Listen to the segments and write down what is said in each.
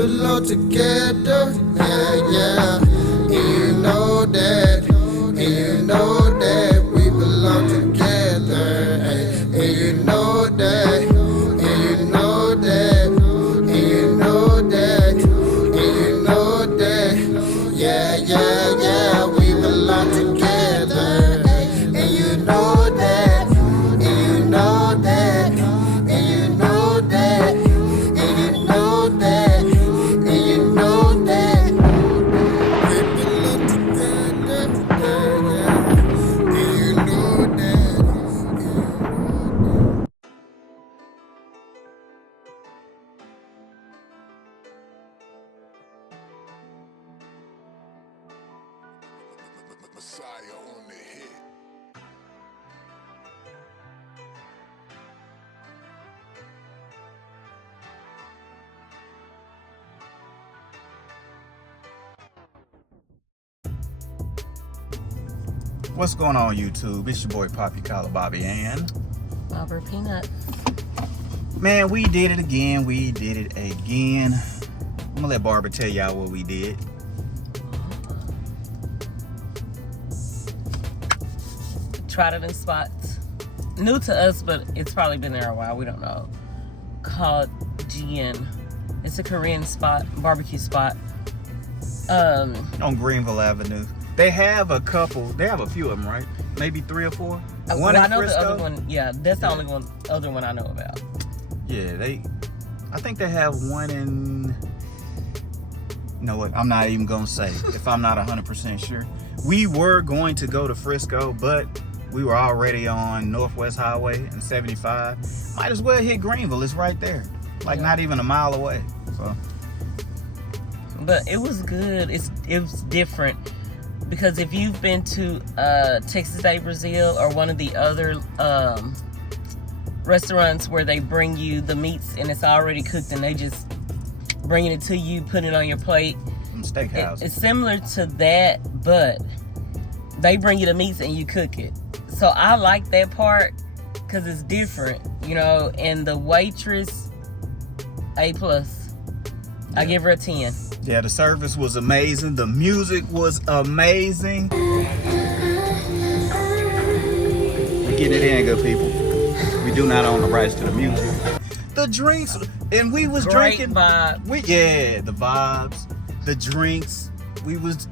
belong together, yeah, yeah. And you know that, and you know that we belong together, and you know that, and you know that, and you know that, and you know that, yeah, yeah, yeah, we belong together, and you know that, and you know that, and you know that, and you know that, and you know that, we belong together, yeah, yeah, and you know that. Messiah on the hit. What's going on, YouTube? It's your boy Poppy Collar Bobby and Bobber Peanut. man, we did it again. We did it again. I'm gonna let Barbara tell y'all what we did. Tried it in spots. New to us, but it's probably been there a while. We don't know. Called Jin. It's a Korean spot, barbecue spot. On Greenville Avenue. They have a couple. They have a few of them, right? Maybe 3 or 4. One in I know Frisco. the other one. Yeah, that's the only other one I know about. Yeah, I think they have one in. You know what? I'm not even gonna say if I'm not 100% sure. We were going to go to Frisco, but we were already on Northwest Highway and 75. Might as well hit Greenville. It's right there, like Yeah. not even a mile away. So. But it was good. It was different because if you've been to Texas Day Brazil or one of the other restaurants where they bring you the meats and it's already cooked and they just bringing it to you, putting it on your plate. Steakhouse. It's similar to that, but they bring you the meats and you cook it. So I like that part because it's different, you know. And the waitress, A+. I give her a 10. Yeah, the service was amazing. The music was amazing. We're getting it in, good people. We do not own the rights to the music. The drinks, and we was Great drinking. vibe. The vibes, the drinks. We was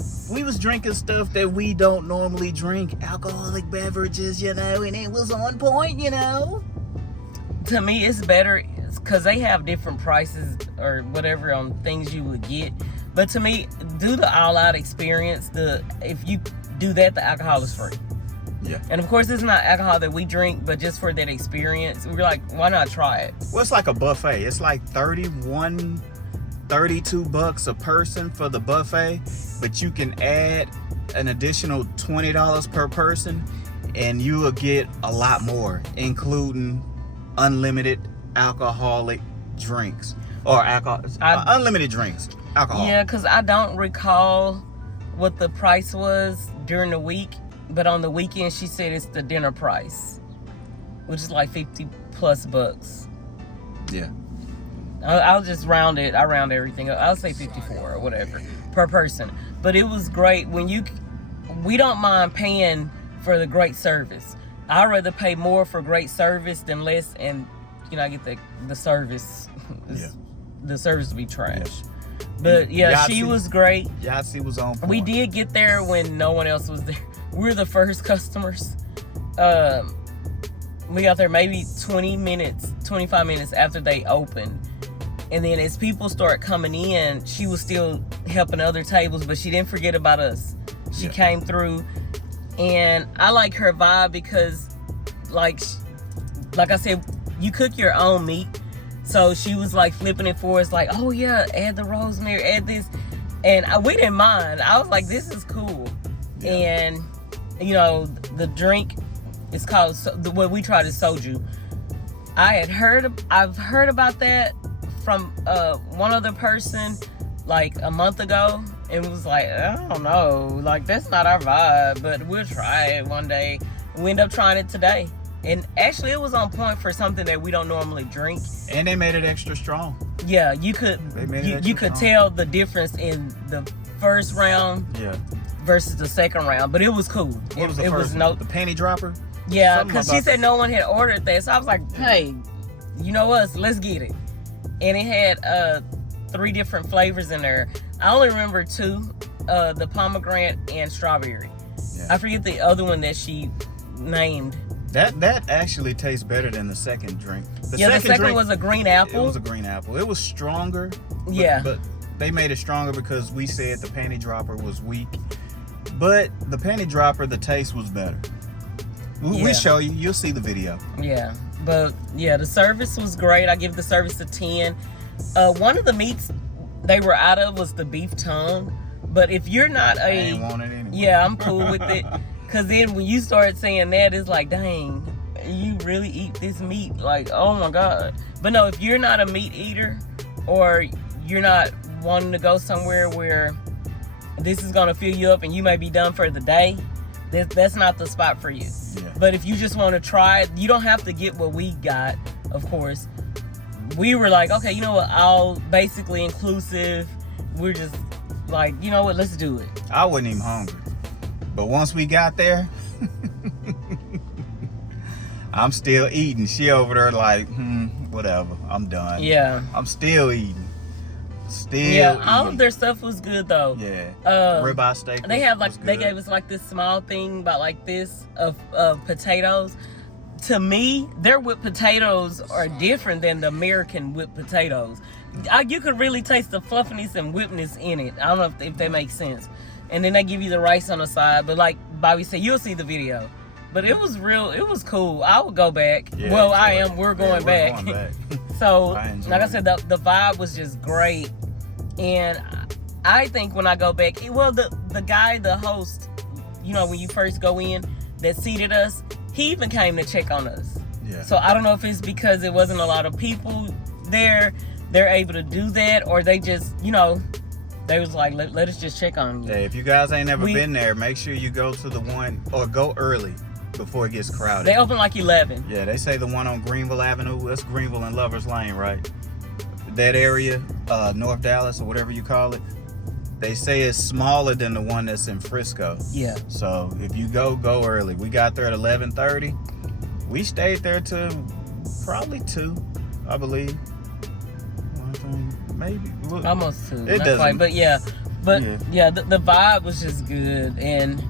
drinking stuff that we don't normally drink, alcoholic beverages, you know, and it was on point, you know. To me, it's better because they have different prices or whatever on things you would get. But to me, do the all-out experience. If you do that, the alcohol is free. Yeah. And of course, it's not alcohol that we drink, but just for that experience, we're like, why not try it? Well, it's like a buffet. It's like $32 a person for the buffet, but you can add an additional $20 per person, and you will get a lot more, including unlimited alcoholic drinks or unlimited drinks. Alcohol. Yeah, because I don't recall what the price was during the week, but on the weekend she said it's the dinner price, which is like $50+. Yeah. I'll just round it. I round everything up. I'll say 54 or whatever per person. But it was great we don't mind paying for the great service. I'd rather pay more for great service than less, and I get the service. Yeah. The service be trash. Yeah. But yeah, Yahtzee. she was great. Yahtzee was on point. We did get there when no one else was there. We were the first customers. We got there maybe 25 minutes after they opened. And then as people start coming in, she was still helping other tables, but she didn't forget about us. She came through, and I like her vibe because, like I said, you cook your own meat. So she was like flipping it for us, like, oh yeah, add the rosemary, add this. And we didn't mind. I was like, this is cool. Yeah. And, the drink is called, what we tried is soju. I've heard about that from one other person like a month ago, and was like, I don't know, like that's not our vibe, but we'll try it one day. We end up trying it today. And actually, it was on point for something that we don't normally drink. And they made it extra strong. Yeah, you could you could tell the difference in the first round versus the second round, but it was cool. What was the first one? The panty dropper? Yeah, because she said no one had ordered that, so I was like, hey, you know us, let's get it. And it had 3 different flavors in there. I only remember 2, the pomegranate and strawberry. Yeah. I forget the other one that she named. That actually tastes better than the second drink. The second drink was a green apple. It was a green apple. It was stronger. But they made it stronger because we said the panty dropper was weak. But the panty dropper, the taste was better. We show you. You'll see the video. Yeah. But yeah, the service was great. I give the service a 10. One of the meats they were out of was the beef tongue. But if you're not I ain't want it anyway. Yeah, I'm cool with it. Because then when you start saying that, it's like, dang, you really eat this meat? Like, oh my God. But no, if you're not a meat eater or you're not wanting to go somewhere where this is going to fill you up and you may be done for the day, that's not the spot for you. Yeah. But if you just want to try it, you don't have to get what we got, of course. We were like, okay, you know what? All basically inclusive. We're just like, you know what? Let's do it. I wasn't even hungry. But once we got there, I'm still eating. She over there like, whatever. I'm done. Yeah. I'm still eating. All of their stuff was good though. Yeah. Ribeye steak. They have like they gave us like this small thing about like this of potatoes. To me, their whipped potatoes are different than the American whipped potatoes. You could really taste the fluffiness and whippedness in it. I don't know if that makes sense. And then they give you the rice on the side. But like Bobby said, you'll see the video. But it was cool. I would go back. Yeah, well, we're going back. So, like I said, the vibe was just great. And I think when I go back, the guy, the host, you know, when you first go in, that seated us, he even came to check on us. Yeah. So I don't know if it's because it wasn't a lot of people there, they're able to do that, or they just, you know, they was like, let us just check on you. Yeah, if you guys ain't never been there, make sure you go to the one, or go early before it gets crowded. They open like 11. Yeah, they say the one on Greenville Avenue, that's Greenville and Lovers Lane, right? That area, North Dallas or whatever you call it, they say it's smaller than the one that's in Frisco. Yeah. So if you go early. We got there at 11:30. We stayed there till probably 2, I believe. Maybe. Almost 2. It doesn't. Quite, but yeah. The vibe was just good. And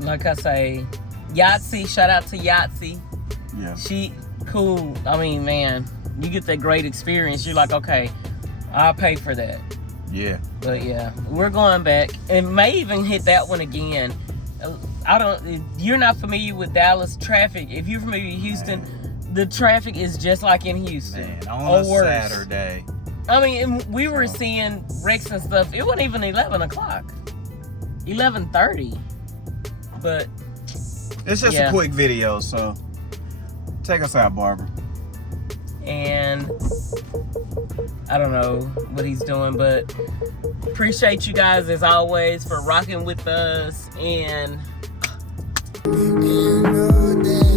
like I say, Yahtzee, shout out to Yahtzee. Yeah. She cool. I mean, man, you get that great experience. You're like, okay, I'll pay for that. Yeah. But yeah, we're going back and may even hit that one again. You're not familiar with Dallas traffic. If you're familiar with Houston, the traffic is just like in Houston. Man, on a Saturday. I mean, we were seeing wrecks and stuff. It wasn't even 11 o'clock. 11:30. But it's just a quick video, so take us out, Barbara. And I don't know what he's doing, but appreciate you guys as always for rocking with us. And you know that